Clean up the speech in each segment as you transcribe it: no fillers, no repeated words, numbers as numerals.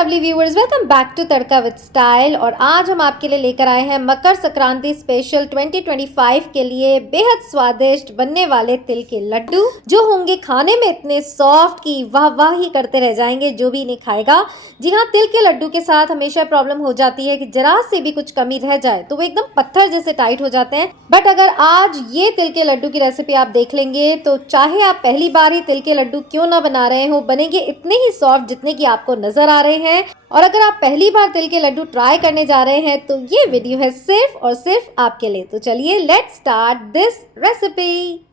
Lovely viewers, welcome back to Tadka with style. और आज हम आपके लिए लेकर आए हैं मकर संक्रांति स्पेशल 2025 के लिए बेहद स्वादिष्ट बनने वाले तिल के लड्डू, जो होंगे खाने में इतने सॉफ्ट कि वाह वाह ही करते रह जाएंगे जो भी इन्हें खाएगा। जी हाँ, तिल के लड्डू के साथ हमेशा प्रॉब्लम हो जाती है कि जरा से भी कुछ कमी रह जाए तो वो एकदम पत्थर जैसे टाइट हो जाते हैं। बट अगर आज ये तिल के लड्डू की रेसिपी आप देख लेंगे तो चाहे आप पहली बार ही तिल के लड्डू क्यों ना बना रहे हो, बनेंगे इतने ही सॉफ्ट जितने कि आपको नजर आ रहे हैं। और अगर आप पहली बार तिल के लड्डू ट्राई करने जा रहे हैं तो ये वीडियो है सिर्फ और सिर्फ आपके लिए। तो चलिए लेट्स स्टार्ट दिस रेसिपी।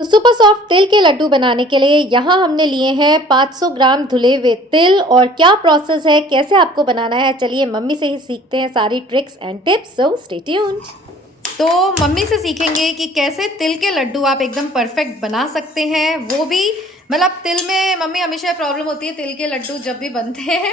तो सुपर सॉफ्ट तिल के लड्डू बनाने के लिए यहाँ हमने लिए हैं 500 ग्राम धुले हुए तिल। और क्या प्रोसेस है, कैसे आपको बनाना है, चलिए मम्मी से ही सीखते हैं सारी tricks and tips. So stay tuned. तो मम्मी से सीखेंगे कि कैसे तिल के लड्डू आप एकदम परफेक्ट बना सकते हैं, वो भी मतलब तिल में मम्मी हमेशा प्रॉब्लम होती है तिल के लड्डू जब भी बनते हैं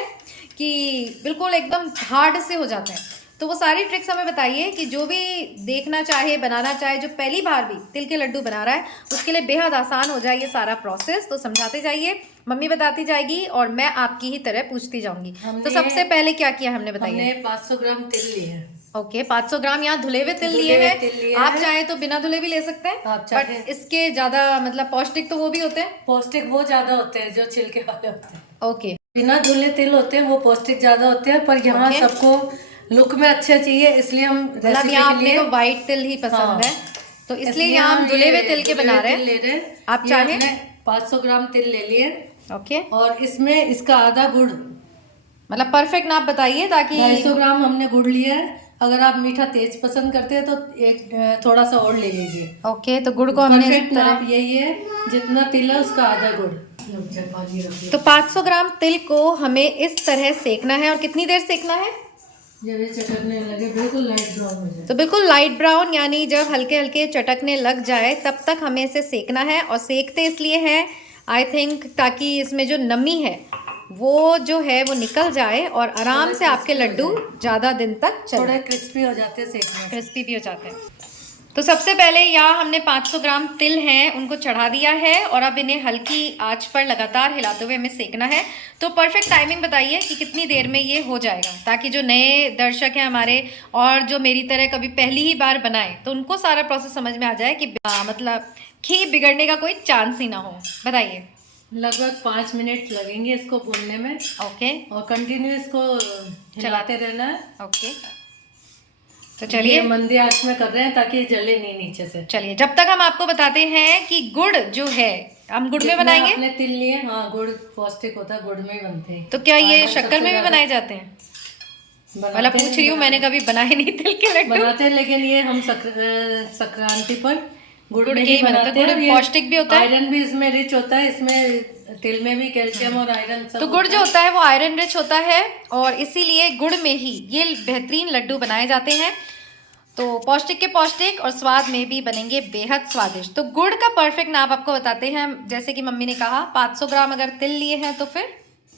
कि बिल्कुल एकदम हार्ड से हो जाते हैं। तो वो सारी ट्रिक्स हमें बताइए कि जो भी देखना चाहे, बनाना चाहे, जो पहली बार भी तिल के लड्डू बना रहा है उसके लिए बेहद आसान हो जाए ये सारा प्रोसेस। तो समझाते जाइए, मम्मी बताती जाएगी और मैं आपकी ही तरह पूछती जाऊंगी। तो सबसे पहले क्या किया हमने बताइए? हमने 500 ग्राम तिल लिए हैं। ओके, 500 ग्राम यहाँ धुले हुए तिल लिए हैं। आप चाहे तो बिना धुले भी ले सकते हैं, बट इसके ज्यादा मतलब पौष्टिक तो वो भी होते हैं। पौष्टिक वो ज्यादा होते हैं जो छिलके वाले होते हैं। ओके, बिना धुले तिल होते हैं वो पौष्टिक ज्यादा होते हैं, पर यहाँ सबको लुक में अच्छे चाहिए इसलिए हम मतलब यहाँ अपने को व्हाइट तिल ही पसंद है, तो इसलिए यहाँ हम धुले हुए तिल के बना रहे हैं। आप चाहे 500 ग्राम तिल ले लिए। ओके, और इसमें इसका आधा गुड़, मतलब परफेक्ट नाप बताइए ताकि 250 ग्राम हमने गुड़ लिया है। अगर आप मीठा तेज पसंद करते हैं तो एक थोड़ा सा और ले लीजिए। ओके, तो गुड़ को हमने नाप यही है, जितना तिल है उसका आधा गुड़। तो 500 ग्राम तिल को हमें इस तरह सेकना है। और कितनी देर सेकना है? जब ये चटकने लगे, बिल्कुल लाइट ब्राउन हो जाए। तो बिल्कुल लाइट ब्राउन, यानी जब हल्के हल्के चटकने लग जाए तब तक हमें इसे सेकना है। और सेकते इसलिए है आई थिंक ताकि इसमें जो नमी है वो जो है वो निकल जाए और आराम से आपके लड्डू ज़्यादा दिन तक चले। थोड़े क्रिस्पी हो जाते हैं, सेकने क्रिस्पी भी हो जाते हैं। तो सबसे पहले यहाँ हमने 500 ग्राम तिल हैं उनको चढ़ा दिया है और अब इन्हें हल्की आंच पर लगातार हिलाते हुए हमें सेकना है। तो परफेक्ट टाइमिंग बताइए कि कितनी देर में ये हो जाएगा, ताकि जो नए दर्शक हैं हमारे और जो मेरी तरह कभी पहली ही बार बनाए तो उनको सारा प्रोसेस समझ में आ जाए कि मतलब घी बिगड़ने का कोई चांस ही ना हो। बताइए। लगभग 5 मिनट लगेंगे इसको भूनने में। ओके, और कंटिन्यू इसको चलाते रहना है। ओके, तो चलिए मंदी आंच में कर रहे हैं ताकि जले नहीं नीचे से। चलिए जब तक हम आपको बताते हैं कि गुड़ जो है हम गुड़ में बनाएंगे। आपने तिल लिए, हाँ गुड़ पौष्टिक होता है, गुड़ में ही बनते हैं। तो क्या ये शक्कर में भी बनाए जाते हैं? मतलब पूछ रही हूँ, मैंने कभी बनाए नहीं तिल के लड्डू। बनाते हैं, लेकिन ये हम संक्रांति पर गुड़ के ही बनाते हैं। गुड़ पौष्टिक भी होता है, आयरन भी इसमें रिच होता है। इसमें तिल में भी कैल्शियम और आयरन सब। तो गुड़ जो होता है वो आयरन रिच होता है और इसीलिए गुड़ में ही ये बेहतरीन लड्डू बनाए जाते हैं। तो पौष्टिक के पौष्टिक और स्वाद में भी बनेंगे बेहद स्वादिष्ट। तो गुड़ का परफेक्ट नाप आपको बताते हैं। जैसे कि मम्मी ने कहा 500 ग्राम अगर तिल लिए हैं तो फिर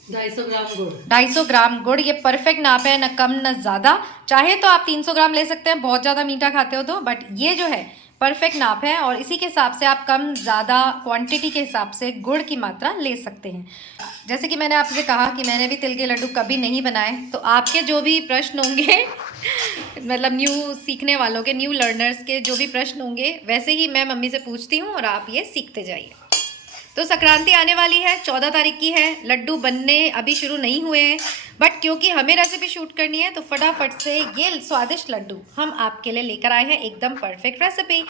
250 ग्राम गुड़। 250 ग्राम गुड़, ये परफेक्ट नाप है, न कम न ज़्यादा। चाहे तो आप 300 ग्राम ले सकते हैं, बहुत ज़्यादा मीठा खाते हो तो, बट ये जो है परफेक्ट नाप है और इसी के हिसाब से आप कम ज़्यादा क्वांटिटी के हिसाब से गुड़ की मात्रा ले सकते हैं। जैसे कि मैंने आपसे कहा कि मैंने भी तिल के लड्डू कभी नहीं बनाए, तो आपके जो भी प्रश्न होंगे मतलब न्यू सीखने वालों के, न्यू लर्नर्स के जो भी प्रश्न होंगे वैसे ही मैं मम्मी से पूछती हूँ और आप ये सीखते जाइए। तो संक्रांति आने वाली है, 14 तारीख की है। लड्डू बनने अभी शुरू नहीं हुए हैं, बट क्योंकि हमें रेसिपी शूट करनी है तो फटाफट से ये स्वादिष्ट लड्डू हम आपके लिए लेकर आए हैं, एकदम परफेक्ट रेसिपी।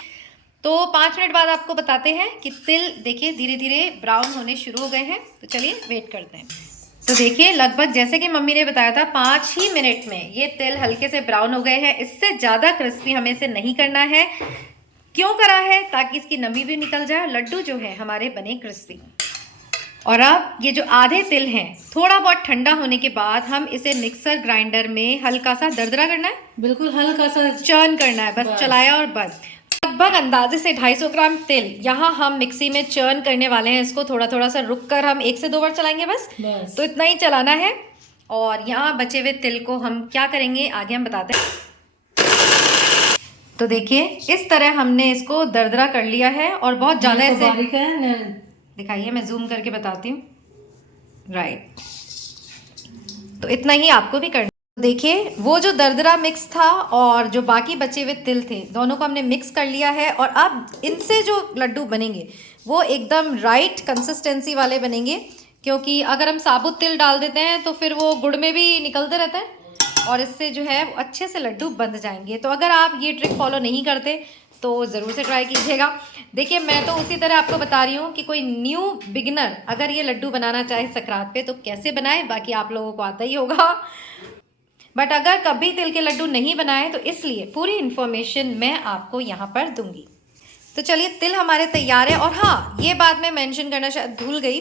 तो 5 मिनट बाद आपको बताते हैं कि तिल देखिए धीरे धीरे ब्राउन होने शुरू हो गए हैं। तो चलिए वेट करते हैं। तो देखिए लगभग जैसे कि मम्मी ने बताया था 5 ही मिनट में ये तिल हल्के से ब्राउन हो गए हैं। इससे ज़्यादा क्रिस्पी हमें इसे नहीं करना है। क्यों करा है? ताकि इसकी नमी भी निकल जाए, लड्डू जो है हमारे बने क्रिस्पी। और अब ये जो आधे तिल हैं थोड़ा बहुत ठंडा होने के बाद हम इसे मिक्सर ग्राइंडर में हल्का सा दरदरा करना है, बिल्कुल हल्का सा चर्न करना है, बस चलाया और बस। लगभग अंदाजे से 250 ग्राम तिल यहाँ हम मिक्सी में चर्न करने वाले हैं। इसको थोड़ा थोड़ा सा रुक कर हम 1 से 2 बार चलाएंगे बस। तो इतना ही चलाना है। और यहाँ बचे हुए तिल को हम क्या करेंगे आगे हम बताते हैं। तो देखिए इस तरह हमने इसको दरदरा कर लिया है और बहुत ज़्यादा ऐसे दिखाइए, मैं जूम करके बताती हूँ। राइट, तो इतना ही आपको भी करना। देखिए वो जो दरदरा मिक्स था और जो बाकी बचे हुए तिल थे, दोनों को हमने मिक्स कर लिया है। और अब इनसे जो लड्डू बनेंगे वो एकदम राइट कंसिस्टेंसी वाले बनेंगे, क्योंकि अगर हम साबुत तिल डाल देते हैं तो फिर वो गुड़ में भी निकलते रहते हैं और इससे जो है वो अच्छे से लड्डू बंध जाएंगे। तो अगर आप ये ट्रिक फॉलो नहीं करते तो ज़रूर से ट्राई कीजिएगा। देखिए मैं तो उसी तरह आपको बता रही हूँ कि कोई न्यू बिगिनर अगर ये लड्डू बनाना चाहे सकरात पे तो कैसे बनाए, बाकी आप लोगों को आता ही होगा। बट अगर कभी तिल के लड्डू नहीं बनाए तो इसलिए पूरी इन्फॉर्मेशन मैं आपको यहाँ पर दूंगी। तो चलिए तिल हमारे तैयार है। और हाँ, ये बात मैं मेंशन करना शायद भूल गई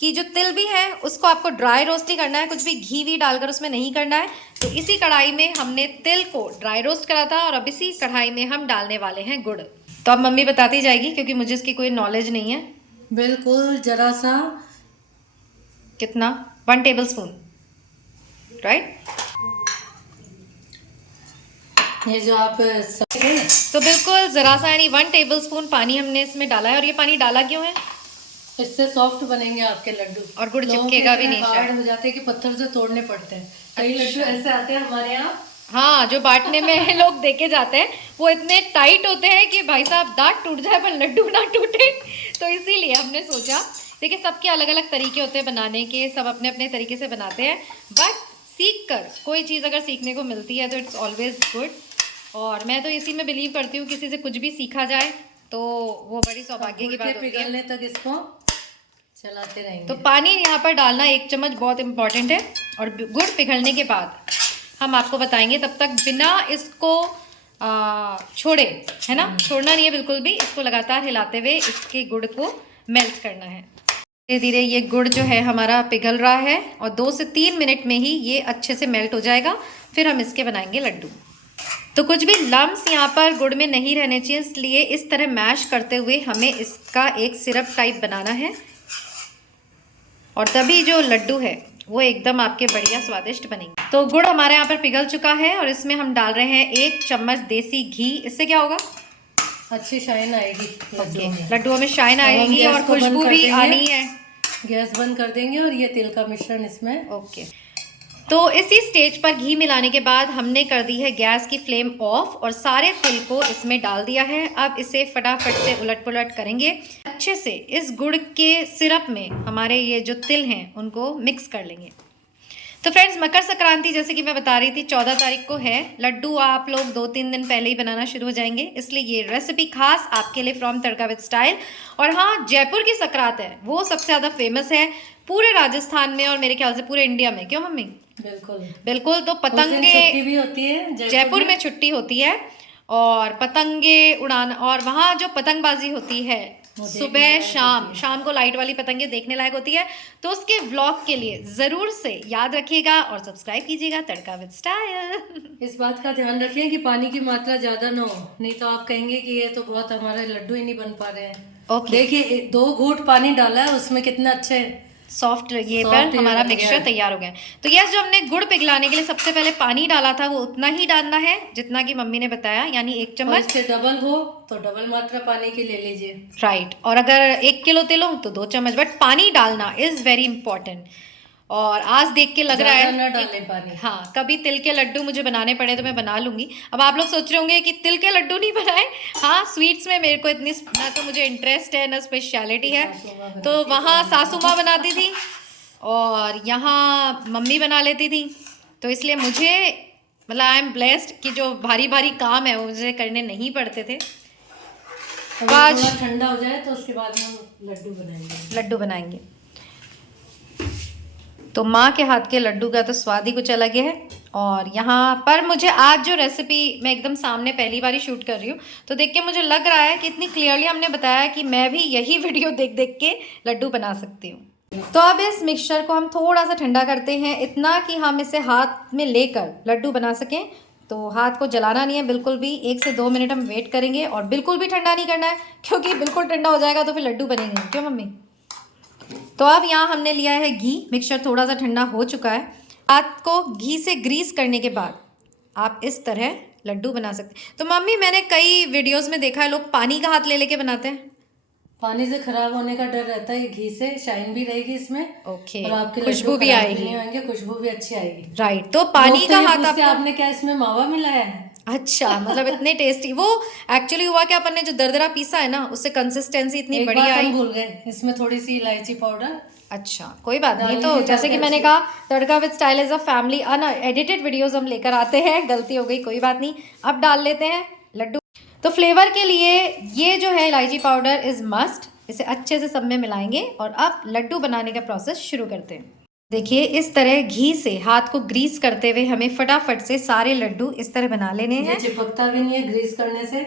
कि जो तिल भी है उसको आपको ड्राई रोस्ट ही करना है, कुछ भी घी वी डालकर उसमें नहीं करना है। तो इसी कढ़ाई में हमने तिल को ड्राई रोस्ट करा था और अब इसी कढ़ाई में हम डालने वाले हैं गुड़। तो अब मम्मी बताती जाएगी क्योंकि मुझे इसकी कोई नॉलेज नहीं है। बिल्कुल जरा सा, कितना? 1 टेबल स्पून, राइट? ये जो आप तो बिल्कुल ज़रा सा यानी 1 टेबल स्पून पानी हमने इसमें डाला है। और ये पानी डाला क्यों है? इससे सॉफ्ट बनेंगे आपके लड्डू और गुड़ चिपकेगा भी नहीं शायद। हार्ड हो जाते हैं कि पत्थर से तोड़ने पड़ते हैं। कई लड्डू ऐसे आते हैं हमारे यहाँ, हाँ, जो बांटने में लोग देके जाते हैं वो इतने टाइट होते हैं कि भाई साहब दांत टूट जाए पर लड्डू ना टूटे। तो इसीलिए हमने सोचा, देखिए सबके अलग अलग तरीके होते हैं बनाने के, सब अपने अपने तरीके से बनाते हैं, बट सीख कर कोई चीज़ अगर सीखने को मिलती है तो इट्स ऑलवेज गुड। और मैं तो इसी में बिलीव करती हूँ, किसी से कुछ भी सीखा जाए तो वो बड़ी सौभाग्य की बात होती है। पिघलने तक इसको चलाते रहेंगे। तो पानी यहाँ पर डालना 1 चम्मच बहुत इम्पॉर्टेंट है। और गुड़ पिघलने के बाद हम आपको बताएंगे, तब तक बिना इसको छोड़े, है ना, छोड़ना नहीं है बिल्कुल भी, इसको लगातार हिलाते हुए इसके गुड़ को मेल्ट करना है। धीरे धीरे ये गुड़ जो है हमारा पिघल रहा है और 2 से 3 मिनट में ही ये अच्छे से मेल्ट हो जाएगा। फिर हम इसके बनाएंगे लड्डू। तो कुछ भी लम्स यहाँ पर गुड़ में नहीं रहने चाहिए, इसलिए इस तरह मैश करते हुए हमें इसका एक सिरप टाइप बनाना है और तभी जो लड्डू है वो एकदम आपके बढ़िया स्वादिष्ट बनेंगे। तो गुड़ हमारे यहाँ पर पिघल चुका है और इसमें हम डाल रहे हैं 1 चम्मच देसी घी। इससे क्या होगा? अच्छी शाइन आएगी लड्डुओं में शाइन आएगी और खुशबू भी आनी है। गैस बंद कर देंगे और ये तिल का मिश्रण इसमें। ओके, तो इसी स्टेज पर घी मिलाने के बाद हमने कर दी है गैस की फ्लेम ऑफ और सारे तिल को इसमें डाल दिया है। अब इसे फटाफट से उलट पुलट करेंगे, अच्छे से इस गुड़ के सिरप में हमारे ये जो तिल हैं उनको मिक्स कर लेंगे। तो फ्रेंड्स, मकर संक्रांति जैसे कि मैं बता रही थी 14 तारीख को है। लड्डू आप लोग 2-3 दिन पहले ही बनाना शुरू हो जाएंगे, इसलिए ये रेसिपी खास आपके लिए फ्रॉम तड़का विद स्टाइल। और हाँ, जयपुर की संक्रांत है वो सबसे ज़्यादा फेमस है पूरे राजस्थान में और मेरे ख्याल से पूरे इंडिया में। क्यों मम्मी? बिल्कुल बिल्कुल। तो पतंगे छुट्टी भी होती है जयपुर में छुट्टी होती है और पतंगे उड़ान, और वहाँ जो पतंगबाजी होती है सुबह शाम को लाइट वाली पतंगे देखने लायक होती है। तो उसके व्लॉग के लिए ज़रूर से याद रखिएगा और सब्सक्राइब कीजिएगा तड़का विद स्टाइल। इस बात का ध्यान रखिए कि पानी की मात्रा ज़्यादा ना हो, नहीं तो आप कहेंगे कि ये तो बहुत हमारे लड्डू ही नहीं बन पा रहे हैं। ओके, देखिए 2 घूंट पानी डाला है उसमें, कितना अच्छे सॉफ्ट ये पर हमारा मिक्सचर तैयार हो गया है। तो यस, जो हमने गुड़ पिघलाने के लिए सबसे पहले पानी डाला था वो उतना ही डालना है जितना कि मम्मी ने बताया, यानी 1 चम्मच। इससे डबल हो तो डबल मात्रा पानी की ले लीजिए। राइट। और अगर 1 किलो तिल हो तो 2 चम्मच, बट पानी डालना इज वेरी इंपॉर्टेंट। और आज देख के लग रहा है ना डालें पानी। हाँ, कभी तिल के लड्डू मुझे बनाने पड़े तो मैं बना लूंगी। अब आप लोग सोच रहे होंगे कि तिल के लड्डू नहीं बनाए। हाँ, स्वीट्स में मेरे को इतनी ना तो मुझे इंटरेस्ट है ना स्पेशलिटी है। तो वहाँ सासू माँ बनाती थी और यहाँ मम्मी बना लेती थी, तो इसलिए मुझे मतलब आई एम ब्लेस्ड कि जो भारी भारी काम है वो मुझे करने नहीं पड़ते थे। आज ठंडा हो जाए तो उसके बाद हम लड्डू बनाएंगे। तो माँ के हाथ के लड्डू का तो स्वाद ही कुछ अलग है। और यहाँ पर मुझे आज जो रेसिपी मैं एकदम सामने पहली बार ही शूट कर रही हूँ, तो देख के मुझे लग रहा है कि इतनी क्लियरली हमने बताया कि मैं भी यही वीडियो देख देख के लड्डू बना सकती हूँ। तो अब इस मिक्सचर को हम थोड़ा सा ठंडा करते हैं, इतना कि हम इसे हाथ में लेकर लड्डू बना सकें। तो हाथ को जलाना नहीं है बिल्कुल भी, 1 से 2 मिनट हम वेट करेंगे और बिल्कुल भी ठंडा नहीं करना है, क्योंकि बिल्कुल ठंडा हो जाएगा तो फिर लड्डू बनेंगे। क्यों मम्मी? तो अब यहाँ हमने लिया है घी, मिक्सचर थोड़ा सा ठंडा हो चुका है। हाथ को घी से ग्रीस करने के बाद आप इस तरह लड्डू बना सकते हैं। तो मम्मी, मैंने कई वीडियोस में देखा है लोग पानी का हाथ ले लेके बनाते हैं। पानी से खराब होने का डर रहता है, घी से शाइन भी रहेगी इसमें ओके, और आपके खुशबू लड्डू भी खराब आएगी। नहीं होंगे, खुशबू भी अच्छी आएगी। राइट, तो पानी लोग का ये हाथ पूछते हैं, आपका आपने क्या इसमें मावा मिलाया है? अच्छा, मतलब इतने टेस्टी वो एक्चुअली हुआ कि अपन ने जो दरदरा पीसा है ना उससे कंसिस्टेंसी इतनी एक बढ़िया बात आई। हम भूल गए, इसमें थोड़ी सी इलायची पाउडर अच्छा, कोई बात नहीं। डालने तो के जैसे बाद कि मैंने अच्छी- कहा, Tadka with style as a family edited videos हम लेकर आते हैं, गलती हो गई कोई बात नहीं। अब डाल लेते हैं लड्डू। तो फ्लेवर के लिए ये जो है इलायची पाउडर इज मस्ट, इसे अच्छे से सब में मिलाएंगे और अब लड्डू बनाने का प्रोसेस शुरू करते हैं। देखिए, इस तरह घी से हाथ को ग्रीस करते हुए हमें फटाफट से सारे लड्डू इस तरह बना लेने ये हैं। चिपकता भी नहीं है ग्रीस करने से,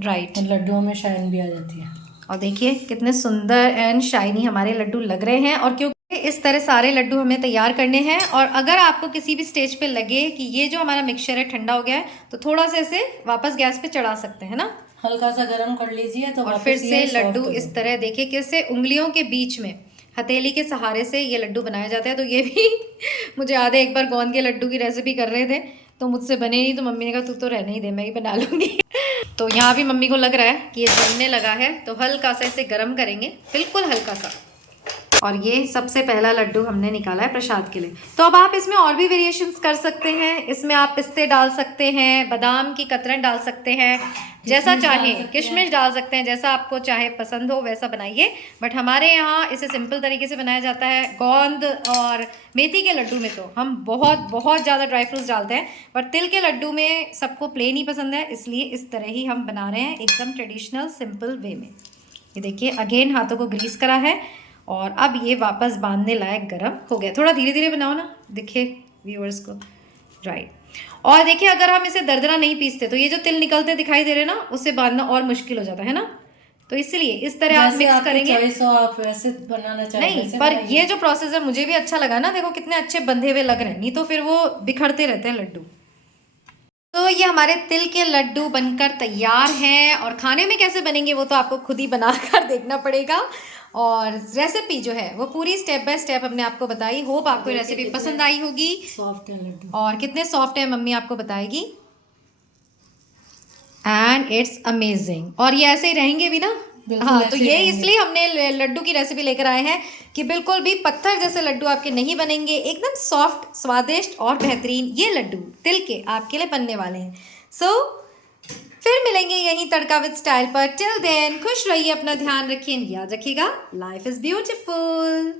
राइट, और लड्डुओं में शाइन भी आ जाती है। और देखिए कितने सुंदर एंड शाइनी हमारे लड्डू लग रहे हैं। और क्योंकि इस तरह सारे लड्डू हमें तैयार करने हैं, और अगर आपको किसी भी स्टेज पे लगे कि ये जो हमारा मिक्सचर है ठंडा हो गया है, तो थोड़ा सा इसे वापस गैस पे चढ़ा सकते हैं ना, हल्का सा गर्म कर लीजिए तो और वापस फिर ये से soft लड्डू हो इस जाएगा। तरह देखिए कैसे उंगलियों के बीच में हथेली के सहारे से ये लड्डू बनाया जाता है। तो ये भी मुझे याद है, एक बार गोंद के लड्डू की रेसिपी कर रहे थे तो मुझसे बने नहीं, तो मम्मी ने कहा तू तो रहने ही दे, मैं ही बना लूँगी। तो यहाँ भी मम्मी को लग रहा है कि ये जलने लगा है, तो हल्का सा इसे गर्म करेंगे, बिल्कुल हल्का सा। और ये सबसे पहला लड्डू हमने निकाला है प्रसाद के लिए। तो अब आप इसमें और भी वेरिएशंस कर सकते हैं, इसमें आप पिस्ते डाल सकते हैं, बादाम की कतरन डाल सकते हैं, जैसा चाहे किशमिश डाल सकते हैं, जैसा आपको चाहे पसंद हो वैसा बनाइए। बट हमारे यहाँ इसे सिंपल तरीके से बनाया जाता है। गोंद और मेथी के लड्डू में तो हम बहुत बहुत ज़्यादा ड्राई फ्रूट्स डालते हैं, पर तिल के लड्डू में सबको प्लेन ही पसंद है, इसलिए इस तरह ही हम बना रहे हैं, एकदम ट्रेडिशनल सिंपल वे में। ये देखिए अगेन हाथों को ग्रीस करा है, और अब ये वापस बांधने लायक गरम हो गया। थोड़ा धीरे धीरे बनाओ ना, देखिए व्यूअर्स को। राइट, और देखिए अगर हम इसे दरदरा नहीं पीसते तो ये जो तिल निकलते दिखाई दे रहे हैं ना, उससे बांधना और मुश्किल हो जाता है ना, तो इसलिए इस तरह आप मिक्स करेंगे। चॉइस हो, आप वैसे बनाना चाहें नहीं, वैसे पर बनाइए। ये जो प्रोसेस है मुझे भी अच्छा लगा ना, देखो कितने अच्छे बंधे हुए लग रहे हैं, नहीं तो फिर वो बिखरते रहते हैं लड्डू। तो ये हमारे तिल के लड्डू बनकर तैयार हैं, और खाने में कैसे बनेंगे वो तो आपको खुद ही बनाकर देखना पड़ेगा। और रेसिपी जो है वो पूरी स्टेप बाय स्टेप हमने आपको बताई। होप आपको रेसिपी पसंद आई होगी, सॉफ्ट है लड्डू, और कितने सॉफ्ट है मम्मी आपको बताएगी, एंड इट्स अमेजिंग। और ये ऐसे ही रहेंगे भी ना। हाँ, तो ये इसलिए हमने लड्डू की रेसिपी लेकर आए हैं कि बिल्कुल भी पत्थर जैसे लड्डू आपके नहीं बनेंगे, एकदम सॉफ्ट, स्वादिष्ट और बेहतरीन ये लड्डू तिल के आपके लिए बनने वाले हैं। सो फिर मिलेंगे यहीं तड़का विद स्टाइल पर। टिल देन खुश रहिए, अपना ध्यान रखिए, याद रखिएगा, लाइफ इज ब्यूटीफुल।